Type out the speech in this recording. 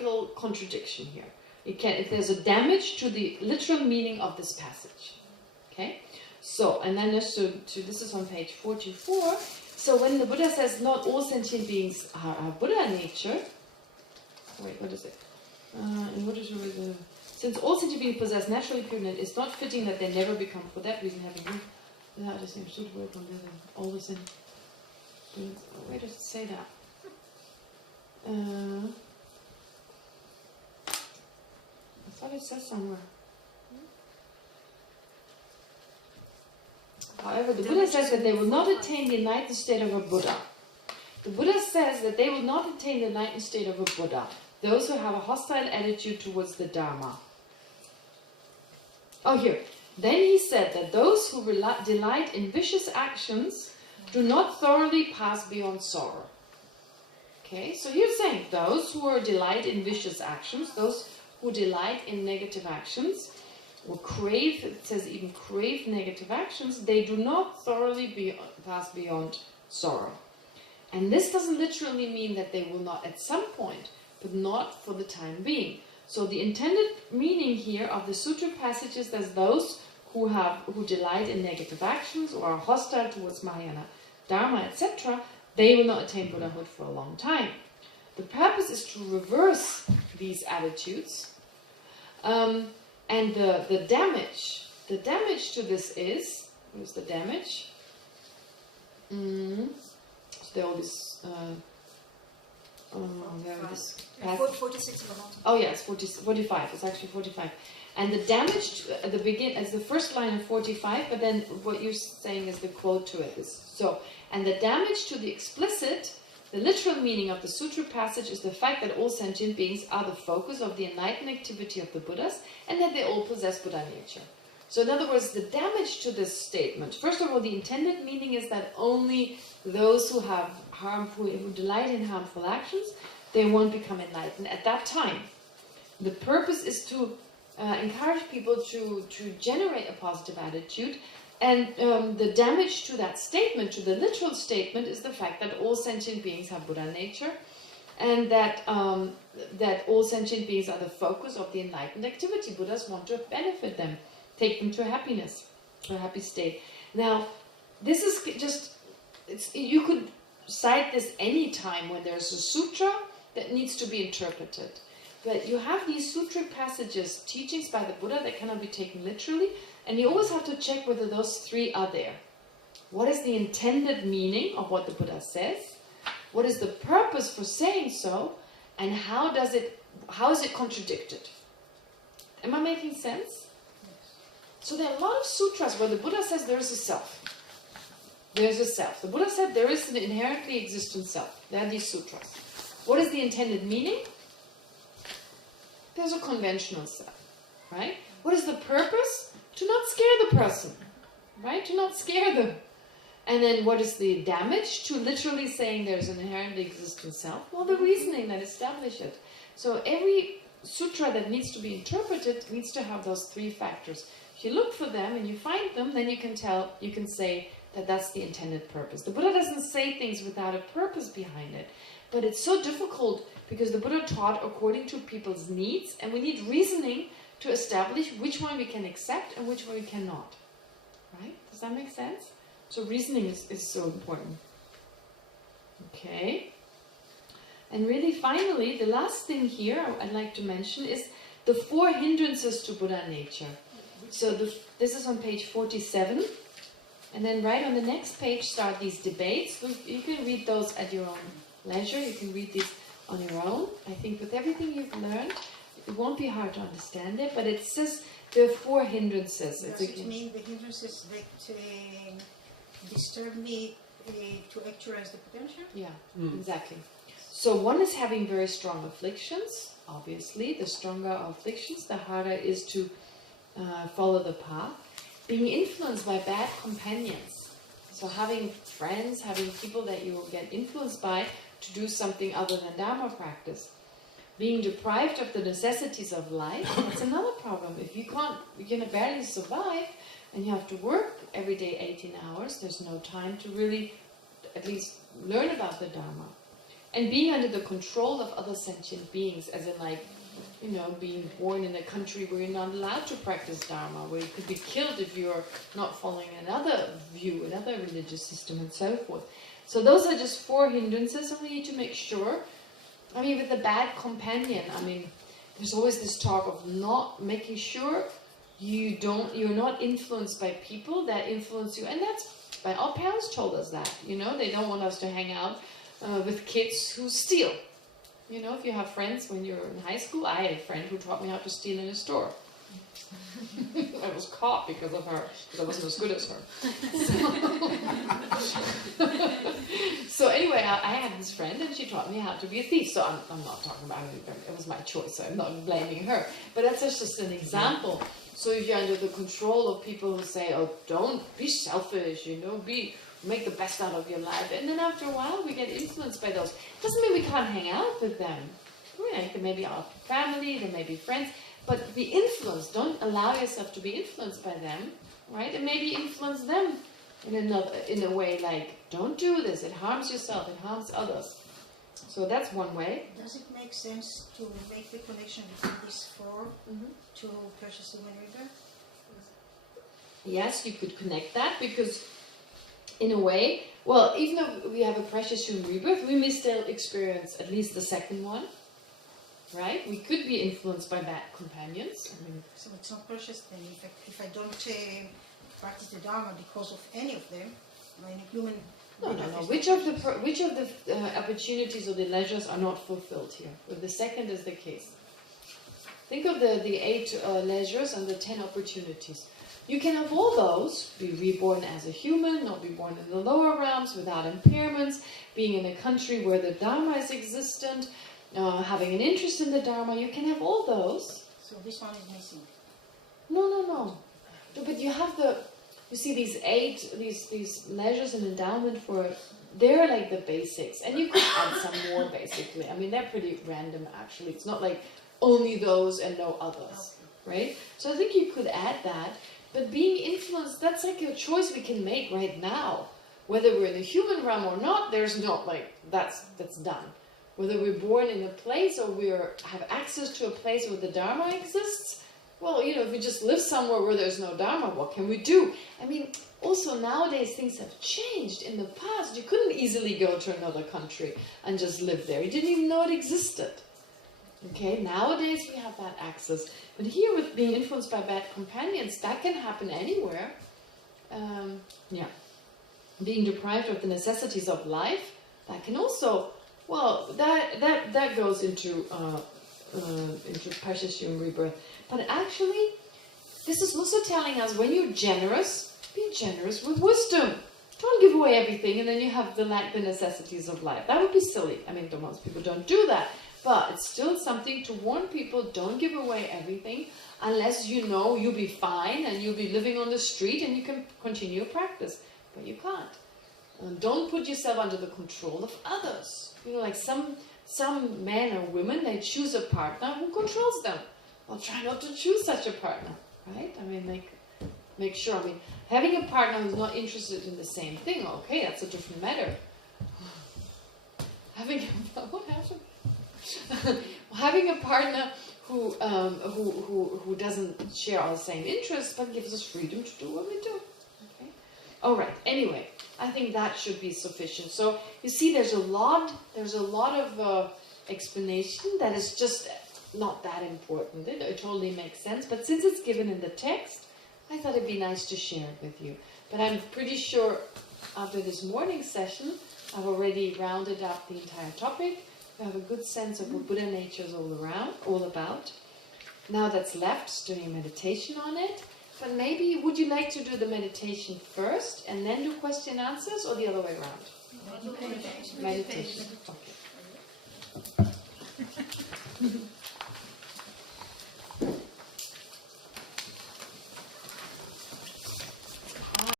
logical contradiction here. If there's a damage to the literal meaning of this passage. Okay? So, and then this is on page 44. So when the Buddha says not all sentient beings are Buddha nature, wait, what is it? Since all sentient beings possess naturally pure nature, it's not fitting that they never become, for that reason, having without the same suitable upon all the sin. Where does it say that? I thought it says somewhere. However, the Buddha says that they will not attain the enlightened state of a Buddha. The Buddha says that they will not attain the enlightened state of a Buddha, those who have a hostile attitude towards the Dharma. Oh, here. Then he said that those who delight in vicious actions do not thoroughly pass beyond sorrow. Okay, so he's saying those who delight in vicious actions, those who delight in negative actions, or crave, it says even crave negative actions, they do not thoroughly pass beyond sorrow. And this doesn't literally mean that they will not at some point, but not for the time being. So the intended meaning here of the sutra passages is those who delight in negative actions or are hostile towards Mahayana Dharma, etc., they will not attain Buddhahood for a long time. The purpose is to reverse these attitudes. And the damage to this is, where's the damage? So there all this, this 46 of the mountain. Oh yes, 45, it's actually 45. And the damage at the beginning, as the first line of 45, but then what you're saying is the quote to it is, so, and the damage to the explicit, the literal meaning of the sutra passage is the fact that all sentient beings are the focus of the enlightened activity of the Buddhas, and that they all possess Buddha nature. So in other words, the damage to this statement, first of all, the intended meaning is that only those who who delight in harmful actions, they won't become enlightened at that time. The purpose is to encourage people to generate a positive attitude, and the damage to that statement, to the literal statement, is the fact that all sentient beings have Buddha nature, and that all sentient beings are the focus of the enlightened activity. Buddhas want to benefit them, take them to happiness, to a happy state. Now, this is just, you could cite this any time when there's a sutra that needs to be interpreted. But you have these sutra passages, teachings by the Buddha that cannot be taken literally, and you always have to check whether those three are there. What is the intended meaning of what the Buddha says? What is the purpose for saying so? And how is it contradicted? Am I making sense? So there are a lot of sutras where the Buddha says there is a self. There's a self. The Buddha said there is an inherently existent self. There are these sutras. What is the intended meaning? There's a conventional self, right? What is the purpose? To not scare the person, right? To not scare them. And then what is the damage to literally saying there's an inherently existent self? Well, the reasoning that establishes it. So every sutra that needs to be interpreted needs to have those three factors. If you look for them and you find them, then you can say that that's the intended purpose. The Buddha doesn't say things without a purpose behind it. But it's so difficult because the Buddha taught according to people's needs, and we need reasoning to establish which one we can accept and which one we cannot. Right? Does that make sense? So reasoning is so important. Okay. And really finally, the last thing here I'd like to mention is the 4 hindrances to Buddha nature. So this is on page 47. And then right on the next page start these debates. You can read those at your own leisure. You can read these on your own. I think with everything you've learned, it won't be hard to understand it, but it says there are 4 hindrances. Does it mean the hindrances that disturb me to actualize the potential? Yeah, exactly. So one is having very strong afflictions. Obviously, the stronger our afflictions, the harder it is to follow the path. Being influenced by bad companions. So having friends, having people that you will get influenced by to do something other than Dharma practice. Being deprived of the necessities of life, that's another problem. If you can barely survive, and you have to work every day 18 hours, there's no time to really at least learn about the Dharma. And being under the control of other sentient beings, as in like, you know, being born in a country where you're not allowed to practice Dharma, where you could be killed if you're not following another view, another religious system, and so forth. So those are just 4 hindrances, and we need to make sure. I mean, with the bad companion, I mean, there's always this talk of not making sure you're not influenced by people that influence you, and that's why our parents told us that. You know, they don't want us to hang out with kids who steal. You know, if you have friends when you're in high school, I had a friend who taught me how to steal in a store. I was caught because of her, because I wasn't as good as her. So anyway, I had this friend and she taught me how to be a thief. So I'm not talking about it was my choice, so I'm not blaming her. But that's just an example. So if you're under the control of people who say, oh, don't be selfish, you know, make the best out of your life. And then after a while, we get influenced by those. Doesn't mean we can't hang out with them. You know, they may be our family, they may be friends. But be influenced. Don't allow yourself to be influenced by them, right? And maybe influence them in a way like, don't do this. It harms yourself. It harms others. So that's one way. Does it make sense to make the connection between these 4 to precious human rebirth? Yes, you could connect that because, in a way, well, even though we have a precious human rebirth, we may still experience at least the second one. Right? We could be influenced by bad companions. I mean, so it's not precious then. If I don't practice the Dharma because of any of them, I'm a human. No. Which of the opportunities or the leisures are not fulfilled here? Well, the second is the case. Think of the 8 leisures and the 10 opportunities. You can have all those, be reborn as a human, not be born in the lower realms, without impairments, being in a country where the Dharma is existent, having an interest in the Dharma. You can have all those. So this one is missing. No. But you have you see these 8, these leisures and endowment they're like the basics. And you could add some more basically. I mean, they're pretty random actually. It's not like only those and no others, right? So I think you could add that. But being influenced, that's like a choice we can make right now. Whether we're in the human realm or not, there's not like, that's done. Whether we're born in a place or we have access to a place where the Dharma exists, well, you know, if we just live somewhere where there's no Dharma, what can we do? I mean, also nowadays things have changed. In the past, you couldn't easily go to another country and just live there. You didn't even know it existed. Okay, nowadays we have that access. But here with being influenced by bad companions, that can happen anywhere. Being deprived of the necessities of life, that can also... Well, that goes into precious human rebirth. But actually, this is also telling us when you're generous, be generous with wisdom. Don't give away everything and then you have the necessities of life. That would be silly. I mean, most people don't do that. But it's still something to warn people, don't give away everything unless you know you'll be fine and you'll be living on the street and you can continue your practice. But you can't. Don't put yourself under the control of others. You know, like some men or women, they choose a partner who controls them. Well, try not to choose such a partner, right? I mean, make sure. I mean, having a partner who's not interested in the same thing, okay, that's a different matter. What happened? Having a partner who doesn't share our same interests, but gives us freedom to do what we do. Okay. All right. Anyway. I think that should be sufficient. So you see, there's a lot of explanation that is just not that important. It totally makes sense. But since it's given in the text, I thought it'd be nice to share it with you. But I'm pretty sure after this morning session, I've already rounded up the entire topic. You have a good sense of what Buddha nature is all about. Now that's left is doing a meditation on it. But maybe, would you like to do the meditation first and then do question and answers, or the other way around? Meditation. Meditation. Okay.